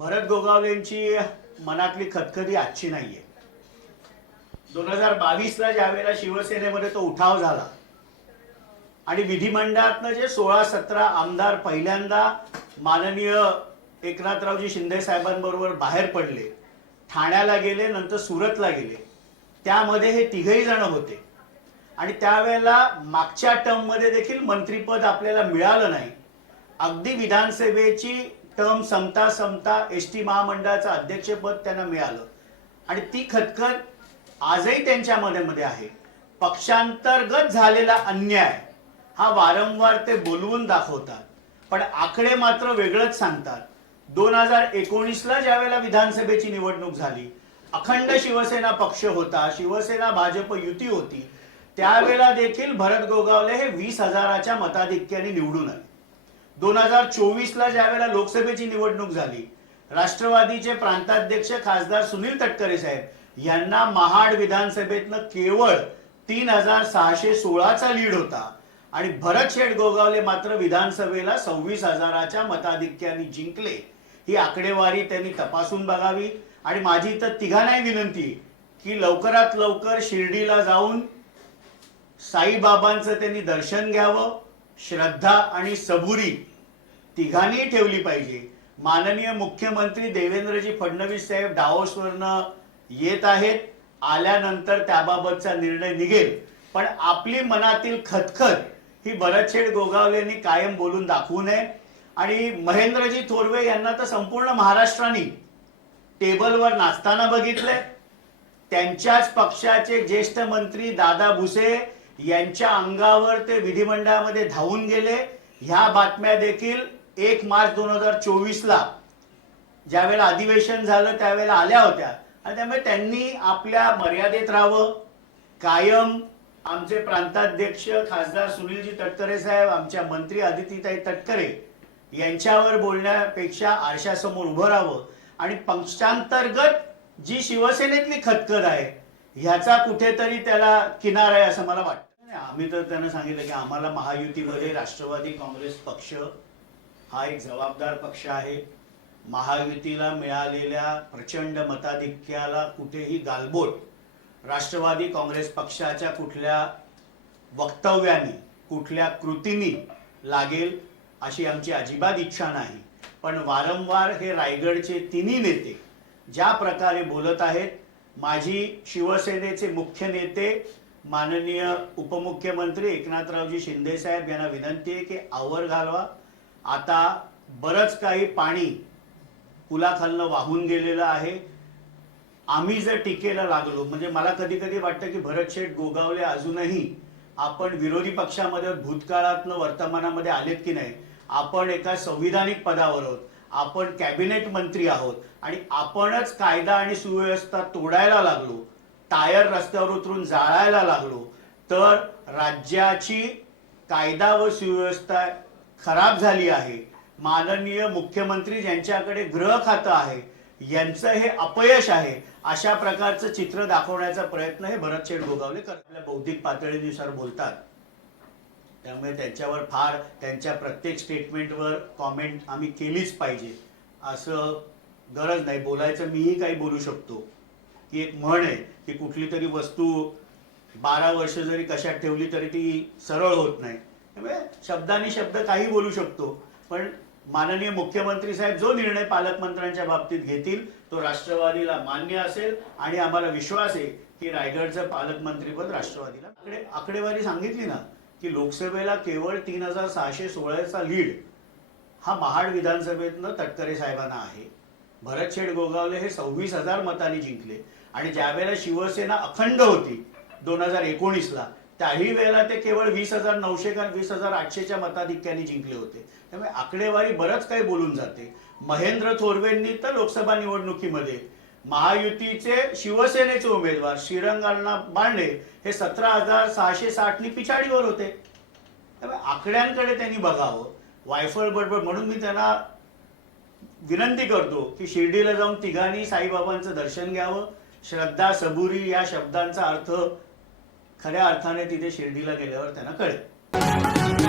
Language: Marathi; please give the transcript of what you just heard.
भरत गोगावलेंची मनातली खतखती आजची नाहीये. 2022ला ज्यावेळेला शिवसेनेमध्ये तो उठाव झाला आणि विधिमंडळातनं जे 16-17 आमदार पहिल्यांदा माननीय एकनाथरावजी शिंदे साहेबांबरोबर बाहेर पडले, ठाण्याला गेले, नंतर सुरतला गेले, त्यामध्ये हे तिघही जण होते. आणि त्यावेळेला मागच्या टर्ममध्ये देखील मंत्रिपद आपल्याला मिळालं नाही. अगदी विधानसभेची टर्म संपता संपता एसटी महामंडळाचं अध्यक्षपद त्यांना मिळालं आणि ती खतखत आजही त्यांच्या मध्ये आहे. पक्षांतर्गत झालेला अन्याय हा वारंवार ते बोलवून दाखवतात, पण आकडे मात्र वेगळंच सांगतात. 2019ला ज्यावेळेला विधानसभेची निवडणूक झाली, अखंड शिवसेना पक्ष होता, शिवसेना भाजप युती होती, त्यावेळेला देखील भरत गोगावले हे 20,000च्या मताधिक्याने निवडून आले. 2024ला ज्यावेळेला लोकसभेची निवडणूक झाली, राष्ट्रवादीचे प्रांताध्यक्ष खासदार सुनील तटकरे साहेब यांना महाड विधानसभेतनं केवळ 3,616चा लीड होता आणि भरत शेठ गोगावले मात्र विधानसभेला 26,000च्या मताधिक्याने जिंकले. ही आकडेवारी त्यांनी तपासून बघावी आणि माझी तर तिघांनाही विनंती की लवकरात लवकर शिर्डीला जाऊन साईबाबांचं त्यांनी दर्शन घ्यावं. श्रद्धा आणि सबुरी तिघांनी ठेवली पाहिजे. माननीय मुख्यमंत्री देवेंद्रजी फडणवीस साहेब डावोसवरनं येत आहेत, आल्यानंतर त्याबाबतचा निर्णय निघेल. पण आपली मनातील खतखत ही भरतशेठ गोगावलेंनी कायम बोलून दाखवू नये. आणि महेंद्रजी थोरवे यांना तर संपूर्ण महाराष्ट्राने टेबलवर नाचताना बघितलंय. त्यांच्याच पक्षाचे ज्येष्ठ मंत्री दादा भुसे यांच्या अंगावर ते विधिमंडळामध्ये धावून गेले. ह्या बातम्या देखील 1 मार्च 2024ला ज्यावेळेला अधिवेशन झालं त्यावेळेला आल्या होत्या आणि त्यामुळे त्यांनी आपल्या मर्यादेत राहावं. कायम आमचे प्रांताध्यक्ष खासदार सुनीलजी तटकरे साहेब, आमच्या मंत्री अदितीताई तटकरे यांच्यावर बोलण्यापेक्षा आरशासमोर उभं राहावं आणि पक्षांतर्गत जी शिवसेनेतली खतखत आहे ह्याचा कुठेतरी त्याला किनारा आहे असं मला वाटतं. आम्ही तर त्यांना सांगितलं की आम्हाला महायुतीमध्ये राष्ट्रवादी काँग्रेस पक्ष हा एक जबाबदार पक्ष आहे. महायुतीला मिळालेल्या प्रचंड मताधिक्याला कुठेही गालबोट राष्ट्रवादी काँग्रेस पक्षाच्या कुठल्या वक्तव्यानी कुठल्या कृतीनी लागेल अशी आमची अजिबात इच्छा नाही. पण वारंवार हे रायगडचे तिन्ही नेते ज्या प्रकारे बोलत आहेत, माझी शिवसेनेचे मुख्य नेते माननीय उपमुख्यमंत्री एकनाथरावजी शिंदे साहेब यांना विनंती आहे की आवर घालवा. आता बरंच काही पाणी पुलाखालनं वाहून गेलेलं आहे. आम्ही जर टीकेला लागलो, म्हणजे मला कधी कधी वाटतं की भरत शेठ गोगावले अजूनही आपण विरोधी पक्षामध्ये भूतकाळातनं वर्तमानामध्ये आलेत की नाही. आपण एका संविधानिक पदावर आहोत, आपण कॅबिनेट मंत्री आहोत आणि आपणच कायदा आणि सुव्यवस्था तोडायला लागलो, टायर रस्त्यावर उतरून जाळायला लागलो, तर राज्याची कायदा व सुव्यवस्था खराब झाली आहे. माननीय मुख्यमंत्री ज्यांच्याकडे गृह खातं आहे यांचं हे अपयश आहे. अशा प्रकारचं चित्र दाखवण्याचा प्रयत्न हे भरत शेठ गोगावले करतात. आपल्या बौद्धिक पातळीनुसार बोलतात, त्यामुळे त्यांच्यावर फार त्यांच्या प्रत्येक स्टेटमेंटवर कॉमेंट आम्ही केलीच पाहिजे असं गरज नाही. बोलायचं मीही काही बोलू शकतो की एक म्हण आहे की कुठली तरी वस्तू 12 वर्ष जरी कशात ठेवली तरी ती सरळ होत नाही. त्यामुळे शब्दांनी शब्द काही बोलू शकतो, पण माननीय मुख्यमंत्री साहेब जो निर्णय पालकमंत्र्यांच्या बाबतीत घेतील तो राष्ट्रवादीला मान्य असेल आणि आम्हाला विश्वास आहे की रायगडचं पालकमंत्रीपद राष्ट्रवादीला. आकडेवारी सांगितली ना की लोकसभेला केवळ 3,616चा लीड हा महाड विधानसभेतनं तटकरे साहेबांना आहे. भरत शेठ गोगावले हे 26,000 मतांनी जिंकले आणि ज्यावेळेला शिवसेना अखंड होती 2019ला त्याही वेळेला ते केवळ 20,900 का 20,800च्या मताधिक्याने जिंकले होते. त्यामुळे आकडेवारी बरंच काही बोलून जाते. महेंद्र थोरवेंनी तर लोकसभा निवडणुकीमध्ये महायुतीचे शिवसेनेचे उमेदवार श्रीरंग अण्णा बारणे हे 17,660नी पिछाडीवर होते. त्यामुळे आकड्यांकडे त्यांनी बघावं. वायफळ बडबड म्हणून मी त्यांना विनंती करतो की शिर्डीला जाऊन तिघांनी साईबाबांचं दर्शन घ्यावं. श्रद्धा सबुरी या शब्दांचा अर्थ खऱ्या अर्थाने तिथे शिर्डीला गेल्यावर त्यांना कळेल.